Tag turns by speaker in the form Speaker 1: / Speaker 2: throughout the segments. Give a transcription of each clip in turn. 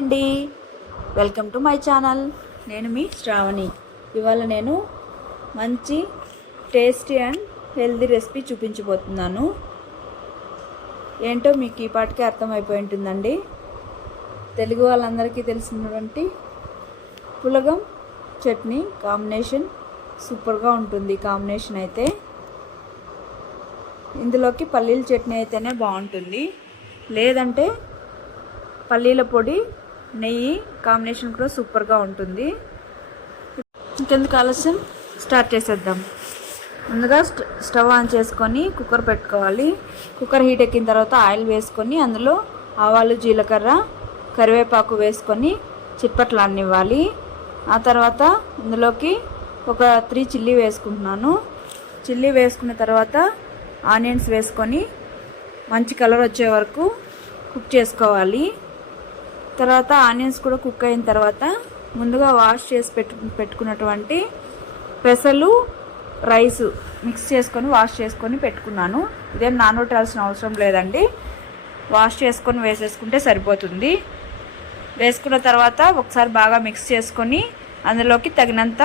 Speaker 1: అండి. Welcome to my channel నేను మీ శ్రావణి. ఇవాళ నేను మంచి టేస్టీ అండ్ హెల్దీ రెసిపీ చూపించబోతున్నాను. ఏంటో మీకు ఈ పాటికి అర్థమైపోయి ఉంటుందండి. తెలుగు వాళ్ళందరికీ తెలిసినటువంటి పులగం చట్నీ కాంబినేషన్ సూపర్గా ఉంటుంది కాంబినేషన్ అయితే. ఇందులోకి పల్లీల చట్నీ అయితేనే బాగుంటుంది. లేదంటే పల్లీల పొడి నెయ్యి కాంబినేషన్ కూడా సూపర్గా ఉంటుంది. ఇంకెందుకు ఆలస్యం? స్టార్ట్ చేసేద్దాం. ముందుగా స్టవ్ ఆన్ చేసుకొని కుక్కర్ పెట్టుకోవాలి. కుక్కర్ హీట్ ఎక్కిన తర్వాత ఆయిల్ వేసుకొని అందులో ఆవాలు జీలకర్ర కరివేపాకు వేసుకొని చిట్పట్లాడనివ్వాలి. ఆ తర్వాత ఇందులోకి ఒక త్రీ చిల్లీ వేసుకుంటున్నాను. చిల్లీ వేసుకున్న తర్వాత ఆనియన్స్ వేసుకొని మంచి కలర్ వచ్చే వరకు కుక్ చేసుకోవాలి. తర్వాత ఆనియన్స్ కూడా కుక్ అయిన తర్వాత ముందుగా వాష్ చేసి పెట్టు పెట్టుకున్నటువంటి పెసలు రైస్ మిక్స్ చేసుకొని వాష్ చేసుకొని పెట్టుకున్నాను. ఇదేం నానబెట్టాల్సిన అవసరం లేదండి. వాష్ చేసుకొని వేసేసుకుంటే సరిపోతుంది. వేసుకున్న తర్వాత ఒకసారి బాగా మిక్స్ చేసుకొని అందులోకి తగినంత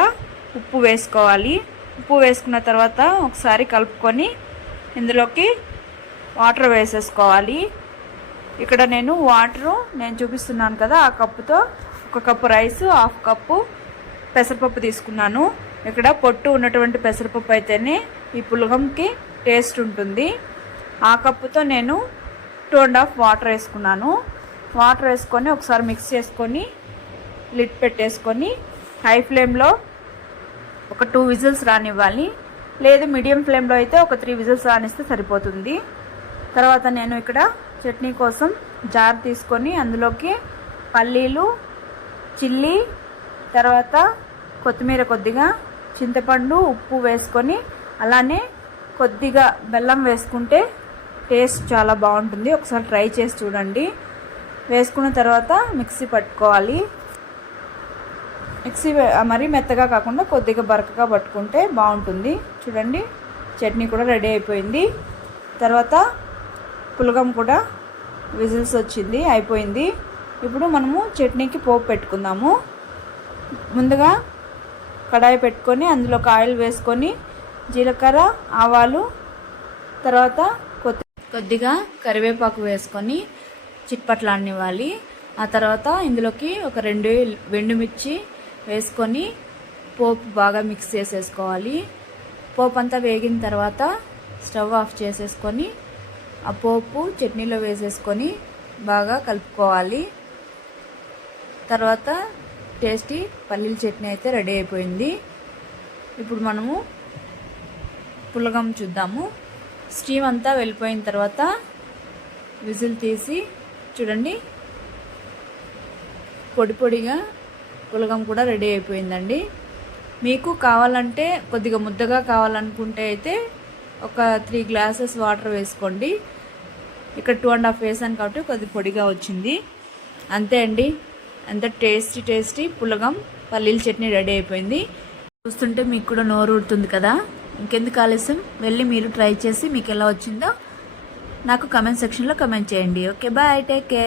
Speaker 1: ఉప్పు వేసుకోవాలి. ఉప్పు వేసుకున్న తర్వాత ఒకసారి కలుపుకొని ఇందులోకి వాటర్ వేసేసుకోవాలి. ఇక్కడ నేను వాటరు నేను చూపిస్తున్నాను కదా ఆ కప్పుతో. ఒక కప్పు రైస్ హాఫ్ కప్పు పెసరపప్పు తీసుకున్నాను. ఇక్కడ పొట్టు ఉన్నటువంటి పెసరపప్పు అయితేనే ఈ పులగంకి టేస్ట్ ఉంటుంది. ఆ కప్పుతో నేను టూ అండ్ హాఫ్ వాటర్ వేసుకున్నాను. వాటర్ వేసుకొని ఒకసారి మిక్స్ చేసుకొని లిడ్ పెట్టేసుకొని హై ఫ్లేమ్లో ఒక టూ విజిల్స్ రానివ్వాలి. లేదు మీడియం ఫ్లేమ్లో అయితే ఒక త్రీ విజిల్స్ రానిస్తే సరిపోతుంది. తర్వాత నేను ఇక్కడ చట్నీ కోసం జార్ తీసుకొని అందులోకి పల్లీలు చిల్లీ తర్వాత కొత్తిమీర కొద్దిగా చింతపండు ఉప్పు వేసుకొని అలానే కొద్దిగా బెల్లం వేసుకుంటే టేస్ట్ చాలా బాగుంటుంది. ఒకసారి ట్రై చేసి చూడండి. వేసుకున్న తర్వాత మిక్సీ పట్టుకోవాలి. మిక్సీ మరీ మెత్తగా కాకుండా కొద్దిగా బరకగా పట్టుకుంటే బాగుంటుంది. చూడండి చట్నీ కూడా రెడీ అయిపోయింది. తర్వాత పులగం కూడా విజిల్స్ వచ్చింది అయిపోయింది. ఇప్పుడు మనము చట్నీకి పోపు పెట్టుకుందాము. ముందుగా కడాయి పెట్టుకొని అందులోకి ఆయిల్ వేసుకొని జీలకర్ర ఆవాలు తర్వాత కొద్దిగా కరివేపాకు వేసుకొని చిట్పట్లాడనివ్వాలి. ఆ తర్వాత ఇందులోకి ఒక రెండు వెండుమిర్చి వేసుకొని పోపు బాగా మిక్స్ చేసేసుకోవాలి. పోపు అంతా వేగిన తర్వాత స్టవ్ ఆఫ్ చేసేసుకొని ఆ పోపు చట్నీలో వేసేసుకొని బాగా కలుపుకోవాలి. తర్వాత టేస్టీ పల్లీల చట్నీ అయితే రెడీ అయిపోయింది. ఇప్పుడు మనము పులగం చూద్దాము. స్టీమ్ అంతా వెళ్ళిపోయిన తర్వాత విజిల్ తీసి చూడండి. పొడి పొడిగా పులగం కూడా రెడీ అయిపోయిందండి. మీకు కావాలంటే కొద్దిగా ముద్దగా కావాలనుకుంటే అయితే ఒక త్రీ గ్లాసెస్ వాటర్ వేసుకోండి. ఇక్కడ టూ అండ్ హాఫ్ వేసాను కాబట్టి కొద్ది పొడిగా వచ్చింది. అంతే అండి. అంత టేస్టీ టేస్టీ పులగం పల్లీల చట్నీ రెడీ అయిపోయింది. చూస్తుంటే మీకు కూడా నోరు ఊరుతుంది కదా? ఇంకెందుకు ఆలస్యం? వెళ్ళి మీరు ట్రై చేసి మీకు ఎలా వచ్చిందో నాకు కమెంట్ సెక్షన్లో కమెంట్ చేయండి. Okay bye take care